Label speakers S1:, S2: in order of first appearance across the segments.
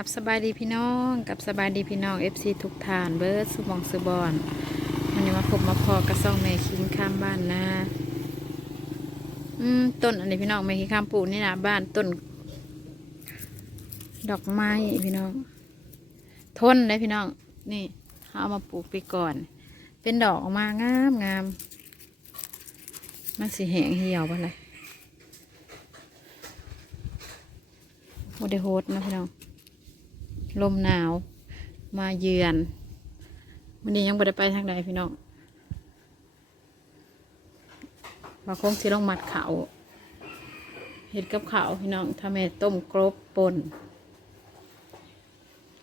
S1: กับสบายดีพี่น้องกับสบายดีพี่น้อง FC ทุกทานเบิร์ดสุบองสุบอนวันนี้มาพบมาพอกระซ่องแม่คิงข้ามบ้านนะ อืมต้นอันนี้พี่น้องแม่คิงข้ามปลูกนี่นะบ้านต้น ดอกไม้พี่น้อง ทนเลยพี่น้อง นี่เขาเอามาปลูกไปก่อน เป็นดอกออกมางามงามมันสีแหงเหี่ยวไปเลยโมเดโฮสนะพี่น้อง ลมหนาว มาเยือนวันนี้ยังไม่ได้ไปทางใดพี่น้องมาคงสิลงมัดเขาเห็ดกับเขาพี่น้องทำให้ต้มกรบปน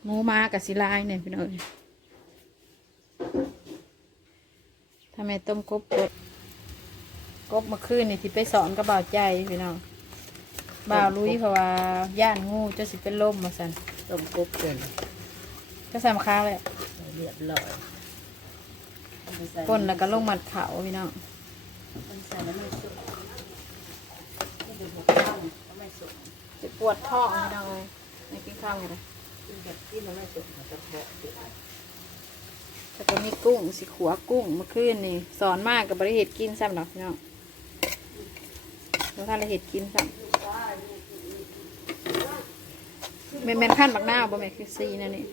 S1: หมูมากับสิลายเนี่ยพี่น้องทำให้ต้มกรบปนกบมาคืนนี่ที่ไปสอนกับบ่าวใจพี่น้องบ่าวลุยเพราะว่าย่านงูจะสิเป็นลมมาสัน
S2: ต้มกบเป็น
S1: ก็ใส่มะขามเลย
S2: เรียบร้อย
S1: ป่นแล้วก็ลงมัดเขาพี่น้อง
S2: มันใส่แล้วไม่สุกไม่ดูบอกข้าวก็ไม่สุก
S1: จะปวดท้องพี่น้องเลยไม่กินข้าวไงเลย
S2: กินแบบที่มันไม่สุกมันจะเพาะอยู่
S1: แต่ก็มีกุ้งสิขัวกุ้งเมื่อคืนนี่สอนมากกับบริเหตุกินซ้ำหรอกพี่น้องแล้วท่านละเหตุกินซ้ำ เมนเมนขั้นบักหน้าวบ่แม่นคือซีนั่นนี่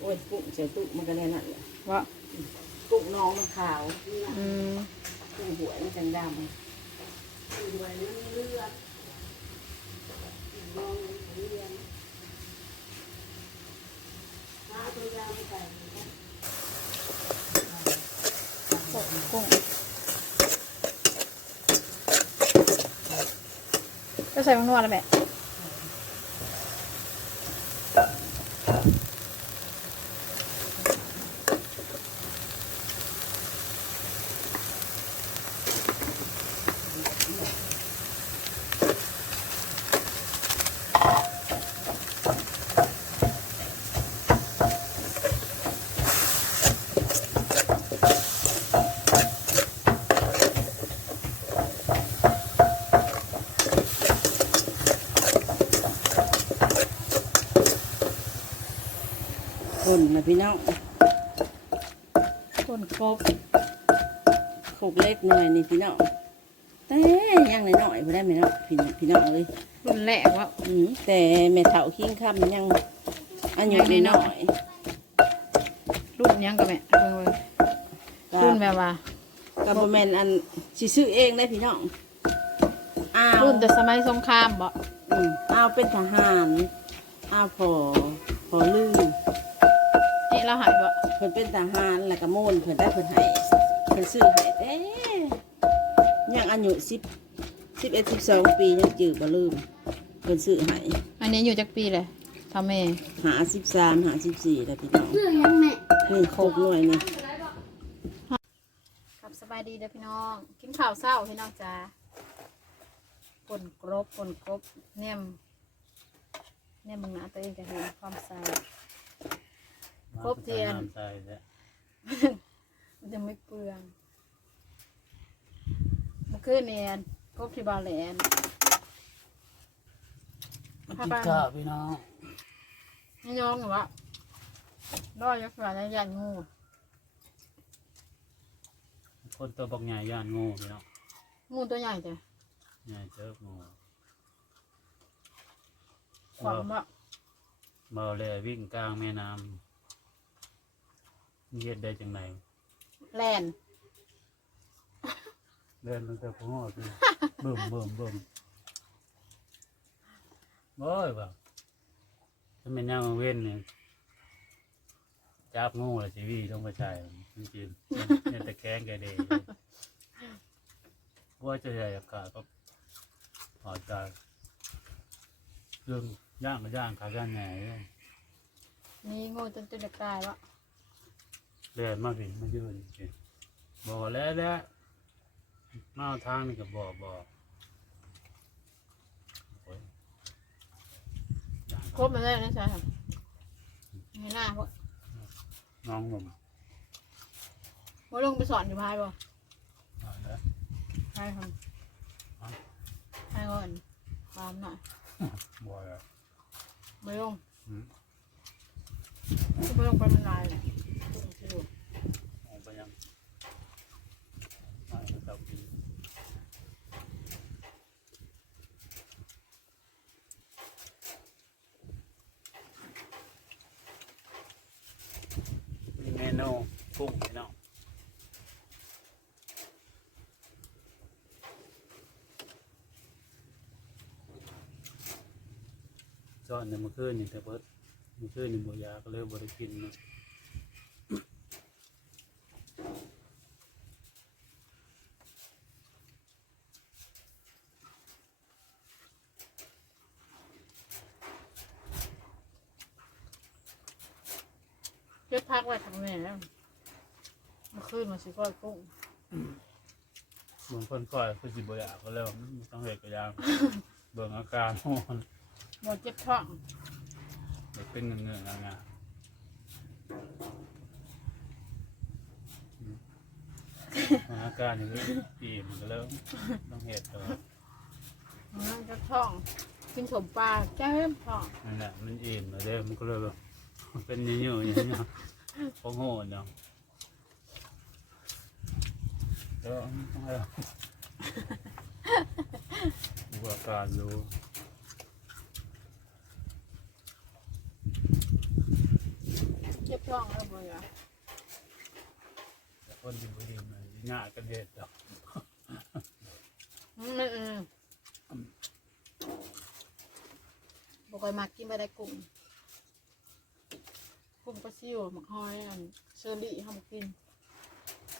S2: โอ้ยกุ้งเสียตุ้มันก็แน่นั่นแหละ
S1: ว่า
S2: กุ้งน้องมันขาว
S1: อืม
S2: กุ้งหวยมันจังดำ
S1: โอ้กุ้งก็ใส่มังนวดแล้วแม่
S2: พี่น้อง
S1: ก้นกบ
S2: ขบเล็กหน่อยนี่พี่น้องแต่ยังหน่อยๆไม่ได้ไหมเนาะพี่พี่น้องเลย
S1: รุ่นแรกว่า
S2: อืมแต่แม่เฒ่าขิ้งคำยังอายุน้อย
S1: รุ่นยังกับแม่เบิ่งเบิ่ง
S2: ๆ
S1: รุ่นแบบว่า
S2: กับบแมนอันสิซื้อเองได้พี่น้องอ้าว
S1: รุ่นแต่สมัยสงครามบ่
S2: อืมอ้าวเป็นทหารอ้าวพอพอลือ
S1: นี่เราหายบ่
S2: เพิ่นเป็นทหารแล้วก็โมนเพิ่นได้เพิ่นให้เพิ่นซื้อให้แต่ยังอายุสิบสิบเอ็ดสิบสองปียังจืดบ่ลืมเพิ่นซื้อให้
S1: อันนี้อยู่จักปีเลยทำแม่
S2: หาสิบสามหาสิบสี่แล้วพี่น้องนี่โคกหน่วยนี่
S1: ครับสบายดีเด้อพี่น้อง กินข้าวเช้าพี่น้องจ้าปนกรบปนกรบเนียมเนียมมึงหนาตัวเองจะเห็นความใส ครบเทียน
S3: ใส่แล้ว
S1: มันจะไม่เปลืองเมื่อคืนเนี่ยกบที่บาแหลน
S3: มากินข้าวพี่น้อง
S1: นี่น้องอยู่วะรอยักษ์ฝ่าในยันงู
S3: คนตัวบอกใหญ่ย่านงูพี่น้อง
S1: งูตัวใหญ่จ้ะ
S3: ใหญ่เจองู
S1: ขวางบ่
S3: เบาเลยวิ่งกลางแม่น้ำ เย็ดได้จังไหน
S1: แลน
S3: เดินลงแต่พงอคือเบิ่มเบิ่มเบิ่มโอ้ยบ่าถ้าเป็นย่างเว้นเนี่ยจับงูและชีวีต้องไปใช่จริงๆเนี่ยแต่แข้งแกเดยว่าจะใหญ่อากาศก็พอใจเรื่องย่างก็ย่างขาย่างแหน่เลย
S1: นี่งูจนจะตายวะ
S3: เรียนมาสิมายืนสิบอกแล้วแหล้วมาเอาทางนี่ก็บอกบอกโอ้ยย่าง
S1: ครบมาแล้วนะจ๊ะไม่น่าเพราะ
S3: น้องผม
S1: ว่าลงไปสอนอยู่พายบ่
S3: เอาแล้ว
S1: พายครับพายก่อนตามหน่อย
S3: บอกแล้ว
S1: ไม่ลง
S3: อืม
S1: ก็ไม่ต้องไปมันลายเลยกุ้งที่อยู่
S3: ออกไปยังไม่ให้เต่ากินมีเมนูกุ้งพี่น้อง จอนในเมื่อคืนนี่แต่เพิ่นเมื่อคืนนี่บัวยาก็เลยบริกินเนาะ
S1: เก็บพักไว้ทำแม่แล้วมาคืนมาสิก้อยกุ้ง
S3: บางคนก็คือสิบอยากก็แล้วมันต้องเหตุก็ยางเบิ่งอาการมัน
S1: หมดเจ็บท้อง
S3: เด็กเป็นเงื่อนๆงาๆอาการอย่างนี้ปีมันก็เริ่มต้องเหตุตัว
S1: นั่งเจ็บท้องกินสมปลาแก้มท้อง
S3: นั่นแหละมันอิ่มแล้วเด้มันก็เลยแบบเป็นเยอะๆอย่างเงี้ยพอโง่จังแล้วต้องให้ดูอาการดู
S1: เจ็บท้องแล้วบ่อยอะ
S3: แต่คนอยู่ดีมันยากกันเหตุดอก
S1: อืมอืมบ่ค่อยมักกินไปได้กุ้งกุ้งปลาซิวหมักฮอยอันเชอรี่ห้ามกิน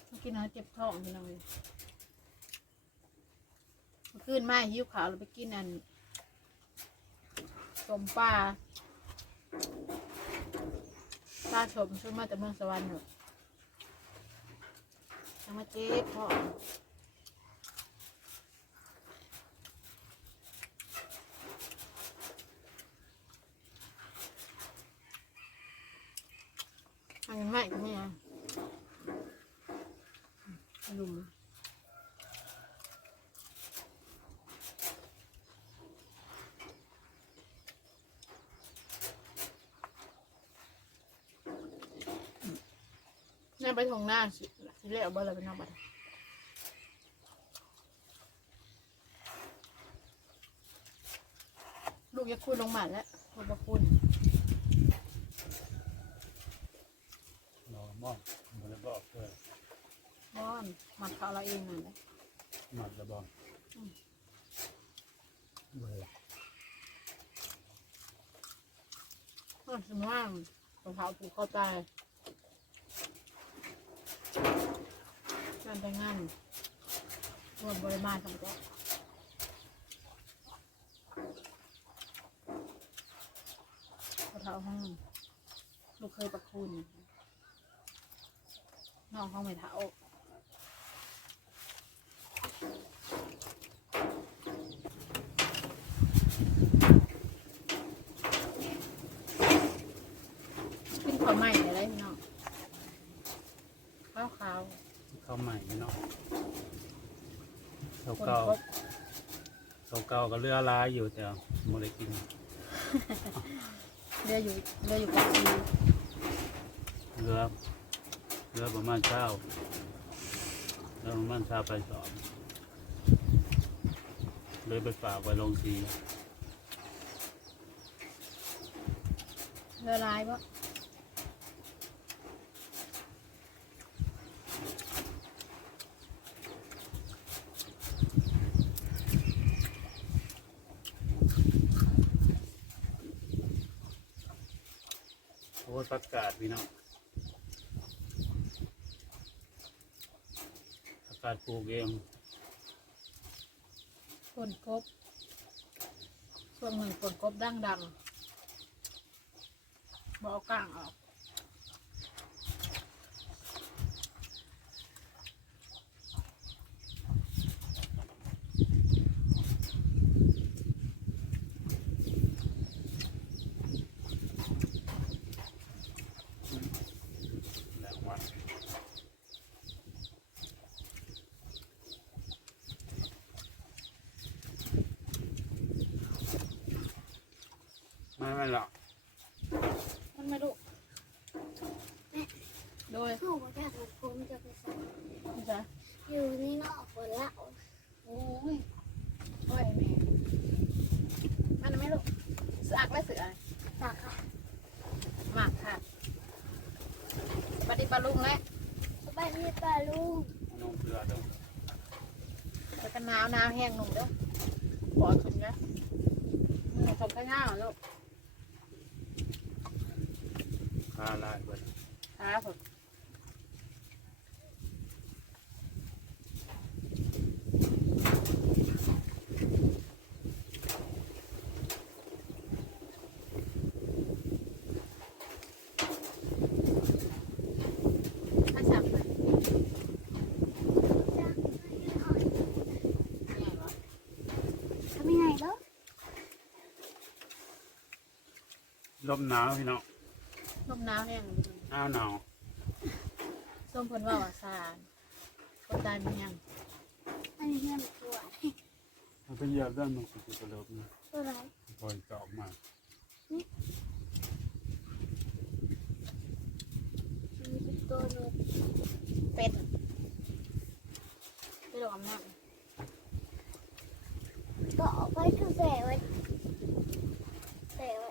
S1: มากินแล้วเจ็บท้องพี่น้องเลยเมื่อคืนมาหิวขาวเราไปกินอันสมปลา ปลาชมชุดมาจากเมืองสวรรค์แบบยังมาเจ๊พ่ออันนี้ไม่เนี่ยลุม ไปทงหน้าสิสิเละเอาบ่เลยไปน้ำบัดลูกอยาคุยลงมาแล้วคุณบคุณ
S3: นอนมอนมันเลยบอกเลย
S1: บอนหมักเขาเราเองนั่นแหละ
S3: หมัดแล้วบอกเบื่อ
S1: อ้าวสมมติว่าของเขาผูกคอตาย งานแต่งานรวมบริมาณทั้งหมดเขาเทาห้องลูกเคยประคุณน้องห้องไม่เท้ากินข้าวใหม่อะไรพี่น้องข้าวขาว
S3: เข้าใหม่เนาะเก่า
S1: คน
S3: เก่า
S1: ครบ
S3: เก่าเก่าก็เรือลายอยู่แต่โมได้กิน
S1: เรืออยู่เรืออยู่กับซี
S3: เรือเรือประมาณเช้าเรือประมาณเช้าไปสองเลยไปฝากไว้ลงที
S1: เรือลายปะ
S3: ผักกาศพี่น้องประกาศปลูกเอง
S1: คนกบช่วงหนึ่งคนกบดังดังบเอากลางออก
S3: แหลงวัดไม่ไม่หรอก
S1: มันไม่รู้ โดย
S4: เข้ามาจากมันผมจะไปใส่
S1: นี่จ้ะ
S4: อยู่นี่นอกคนละ
S1: โอ้ยโอ้ยแม่มันไม่รู้เสืออักและเสืออะไร
S4: ตักค่ะ
S1: หมากค่ะปฏิปลาลุงแล้ว
S4: บ้านนี้ป้าลุง
S3: น้องเสือต้อง
S1: แล้วก็หนาวหนาวแห้งหนุ่มเด้อขอขึ้นนะมือผมข้างหน้าเหรอลูก
S3: คาลายเบิด
S1: ขาผม ถ้าจับเลยเนี่ยเหรอ
S4: ทำยังไงแล้ว
S3: ลมหนาวพี่น้อง
S1: ลมหนาวแห้ง
S3: หนาวหนาว
S1: ส้มเพิ่นว่าว่าซานคนตายมันยัง
S4: อันนี้เงินตัว
S3: มันเป็นเหยียบด้านมันก็จะเลิบนะ
S4: ตัวไร
S3: ปล่อยเจาะออกมา
S4: มีเป็นตัวนึง
S1: เป็นไปดอกอำนาจ
S4: ก็ออกไปคือแสไว้แสไว้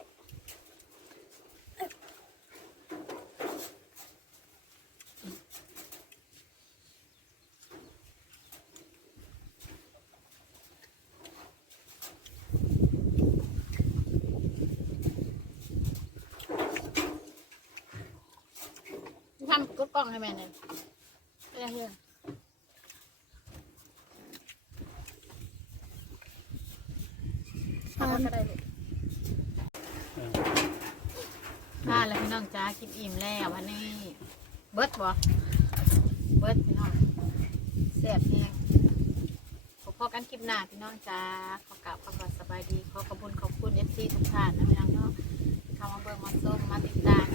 S1: ทำกดกล้องให้แม่หน่อยไม่ได้เพื่อนทำก็ได้ลูก
S3: เออ
S1: มาแล้วพี่น้องจ้ากินอิ่มแล้ววันนี้ เบิดบ่เบิดพี่น้องแซ่บแห้งพบพอกันคลิปหน้าพี่น้องจ้าขอกราบคำว่าสบายดีขอขอบคุณขอบคุณเอฟซีทุกท่านนะพี่น้องเนาะเข้ามาเบิ่งมาส้มมาติดตาม